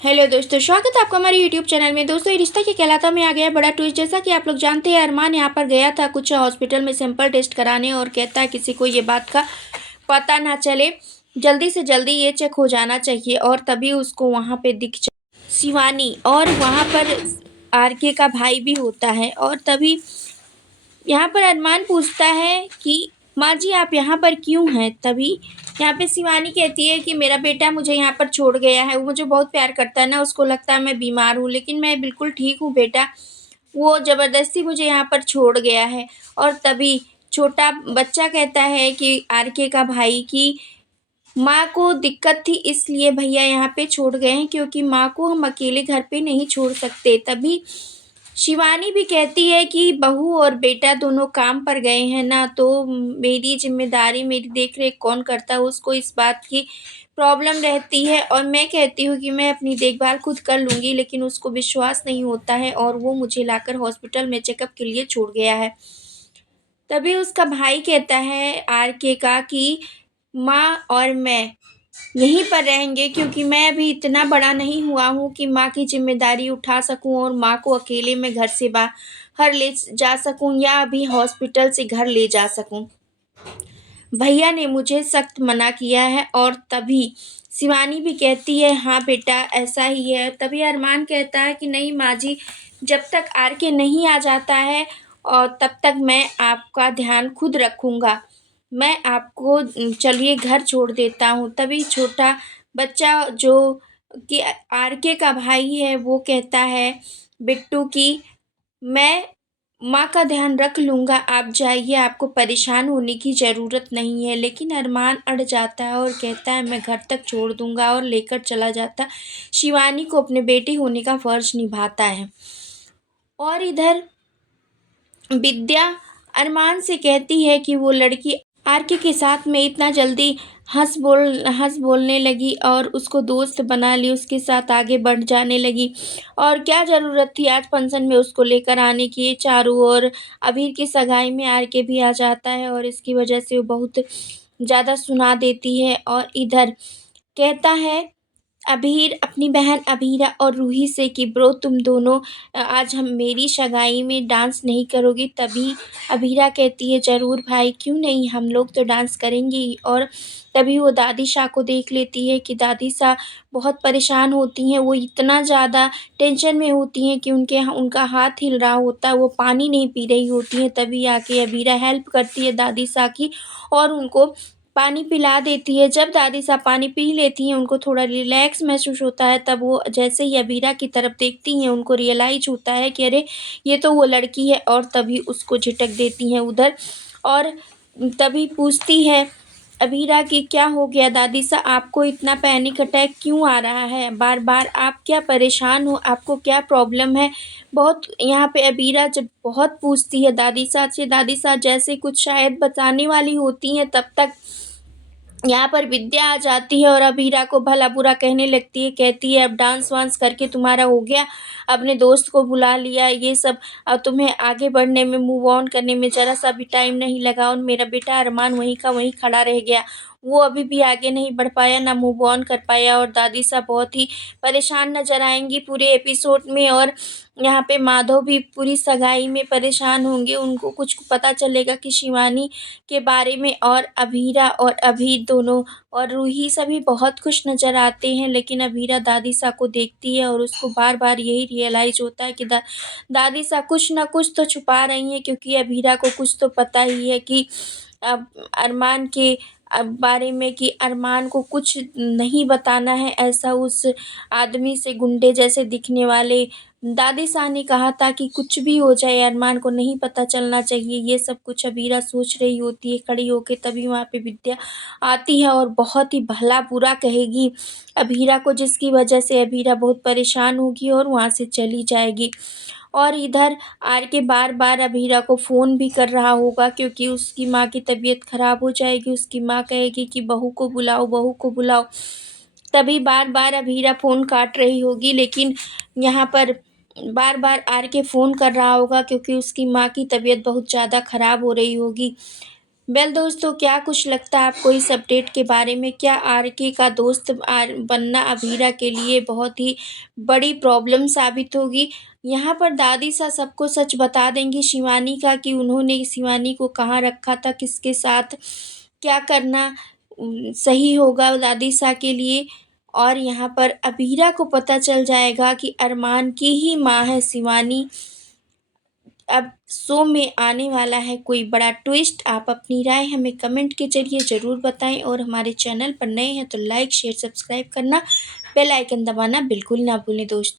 Hello दोस्तों, स्वागत है आपका हमारे यूट्यूब चैनल में। दोस्तों, ये रिश्ता क्या कहलाता में आ गया है बड़ा ट्विस्ट। जैसा कि आप लोग जानते हैं, अरमान यहाँ पर गया था कुछ हॉस्पिटल में सैंपल टेस्ट कराने और कहता है किसी को ये बात का पता ना चले, जल्दी से जल्दी ये चेक हो जाना चाहिए। और तभी उसको वहाँ पे शिवानी और वहाँ पर आरके का भाई भी होता है। और तभी यहाँ पर अरमान पूछता है कि माँ जी आप यहाँ पर क्यों हैं। तभी यहाँ पे शिवानी कहती है कि मेरा बेटा मुझे यहाँ पर छोड़ गया है, वो मुझे बहुत प्यार करता है ना, उसको लगता है मैं बीमार हूँ, लेकिन मैं बिल्कुल ठीक हूँ बेटा, वो ज़बरदस्ती मुझे यहाँ पर छोड़ गया है। और तभी छोटा बच्चा कहता है कि आरके का भाई की माँ को दिक्कत थी, इसलिए भैया यहाँ पे छोड़ गए हैं, क्योंकि माँ को हम अकेले घर पे नहीं छोड़ सकते। तभी शिवानी भी कहती है कि बहू और बेटा दोनों काम पर गए हैं ना, तो मेरी ज़िम्मेदारी, मेरी देख-रेख कौन करता है, उसको इस बात की प्रॉब्लम रहती है। और मैं कहती हूँ कि मैं अपनी देखभाल खुद कर लूँगी, लेकिन उसको विश्वास नहीं होता है और वो मुझे लाकर हॉस्पिटल में चेकअप के लिए छोड़ गया है। तभी उसका भाई कहता है आरके का कि माँ और मैं यहीं पर रहेंगे, क्योंकि मैं अभी इतना बड़ा नहीं हुआ हूँ कि माँ की ज़िम्मेदारी उठा सकूँ और माँ को अकेले मैं घर से बाहर ले जा सकूँ या अभी हॉस्पिटल से घर ले जा सकूँ। भैया ने मुझे सख्त मना किया है। और तभी शिवानी भी कहती है हाँ बेटा ऐसा ही है। तभी अरमान कहता है कि नहीं माँ जी, जब तक आरके नहीं आ जाता है और तब तक मैं आपका ध्यान खुद रखूँगा। मैं आपको चलिए घर छोड़ देता हूँ। तभी छोटा बच्चा जो कि आरके का भाई है वो कहता है बिट्टू कि मैं माँ का ध्यान रख लूँगा, आप जाइए, आपको परेशान होने की ज़रूरत नहीं है। लेकिन अरमान अड़ जाता है और कहता है मैं घर तक छोड़ दूँगा, और लेकर चला जाता शिवानी को अपने बेटे होने का फ़र्ज़ निभाता है। और इधर विद्या अरमान से कहती है कि वो लड़की आरके के साथ में इतना जल्दी हँस बोलने लगी और उसको दोस्त बना ली, उसके साथ आगे बढ़ जाने लगी। और क्या ज़रूरत थी आज फंक्शन में उसको लेकर आने की। चारों ओर अबीर की सगाई में आरके भी आ जाता है और इसकी वजह से वो बहुत ज़्यादा सुना देती है। और इधर कहता है अबीर अपनी बहन अबीरा और रूही से कि ब्रो तुम दोनों आज हम मेरी सगाई में डांस नहीं करोगी। तभी अबीरा कहती है ज़रूर भाई, क्यों नहीं, हम लोग तो डांस करेंगे ही। और तभी वो दादी शाह को देख लेती है कि दादी शाह बहुत परेशान होती हैं, वो इतना ज़्यादा टेंशन में होती हैं कि उनका हाथ हिल रहा होता है, वो पानी नहीं पी रही होती हैं। तभी आके अबीरा हेल्प करती है दादी शाह की और उनको पानी पिला देती है। जब दादी साहब पानी पी लेती हैं, उनको थोड़ा रिलैक्स महसूस होता है, तब वो जैसे ही अबीरा की तरफ देखती हैं, उनको रियलाइज़ होता है कि अरे! ये तो वो लड़की है। और तभी उसको झिटक देती हैं उधर। और तभी पूछती है अबीरा कि क्या हो गया दादी साहब, आपको इतना पैनिक अटैक क्यों आ रहा है? बार-बार आप क्या परेशान हो? आपको क्या प्रॉब्लम है? बहुत यहाँ पे अबीरा जब बहुत पूछती है दादी साहब से, दादी साहब जैसे कुछ शायद बताने वाली होती हैं, तब तक यहाँ पर विद्या आ जाती है और अबीरा को भला-बुरा कहने लगती है। कहती है अब डांस-वांस करके तुम्हारा हो गया, अपने दोस्त को बुला लिया, ये सब तुम्हें आगे बढ़ने में, मूव ऑन करने में ज़रा-सा भी टाइम नहीं लगा और मेरा बेटा अरमान वहीं का वहीं खड़ा रह गया। वो अभी भी आगे नहीं बढ़ पाया, ना मूव ऑन कर पाया। और दादी साहब बहुत ही परेशान नज़र आएँगी पूरे एपिसोड में। और यहाँ पे माधव भी पूरी सगाई में परेशान होंगे, उनको कुछ पता चलेगा कि शिवानी के बारे में। और अबीरा और अभीर दोनों और रूही सभी बहुत खुश नज़र आते हैं, लेकिन अबीरा दादी साहब को देखती है और उसको बार-बार यही रियलाइज़ होता है कि दादी साहब कुछ न कुछ तो छुपा रही हैं, क्योंकि अबीरा को कुछ तो पता ही है कि अब अरमान के बारे में, कि अरमान को कुछ नहीं बताना है। ऐसा उस आदमी से, गुंडे जैसे दिखने वाले दादी साहब ने कहा था कि कुछ भी हो जाए अरमान को नहीं पता चलना चाहिए। ये सब कुछ अबीरा सोच रही होती है खड़ी होके। तभी वहाँ पे विद्या आती है और बहुत ही भला-बुरा कहेगी अबीरा को, जिसकी वजह से अबीरा बहुत परेशान होगी और वहाँ से चली जाएगी। और इधर आरके बार-बार अबीरा को फ़ोन भी कर रहा होगा, क्योंकि उसकी माँ की तबीयत ख़राब हो जाएगी। उसकी माँ कहेगी कि बहू को बुलाओ, बहू को बुलाओ। तभी बार-बार अबीरा फ़ोन काट रही होगी, लेकिन यहाँ पर बार-बार आरके फ़ोन कर रहा होगा, क्योंकि उसकी माँ की तबीयत बहुत ज़्यादा ख़राब हो रही होगी। वेल दोस्तों, क्या कुछ लगता है आपको इस अपडेट के बारे में? क्या आरके का दोस्त बनना अभीरा के लिए बहुत ही बड़ी प्रॉब्लम साबित होगी? यहाँ पर दादी सा सबको सच बता देंगी शिवानी का कि उन्होंने शिवानी को कहाँ रखा था, किसके साथ, क्या करना सही होगा दादी सा के लिए। और यहाँ पर अभीरा को पता चल जाएगा कि अरमान की ही माँ है शिवानी। अब शो में आने वाला है कोई बड़ा ट्विस्ट। आप अपनी राय हमें कमेंट के ज़रिए ज़रूर बताएं और हमारे चैनल पर नए हैं तो लाइक, शेयर, सब्सक्राइब करना, बेल आइकन दबाना बिल्कुल ना भूलें दोस्तों।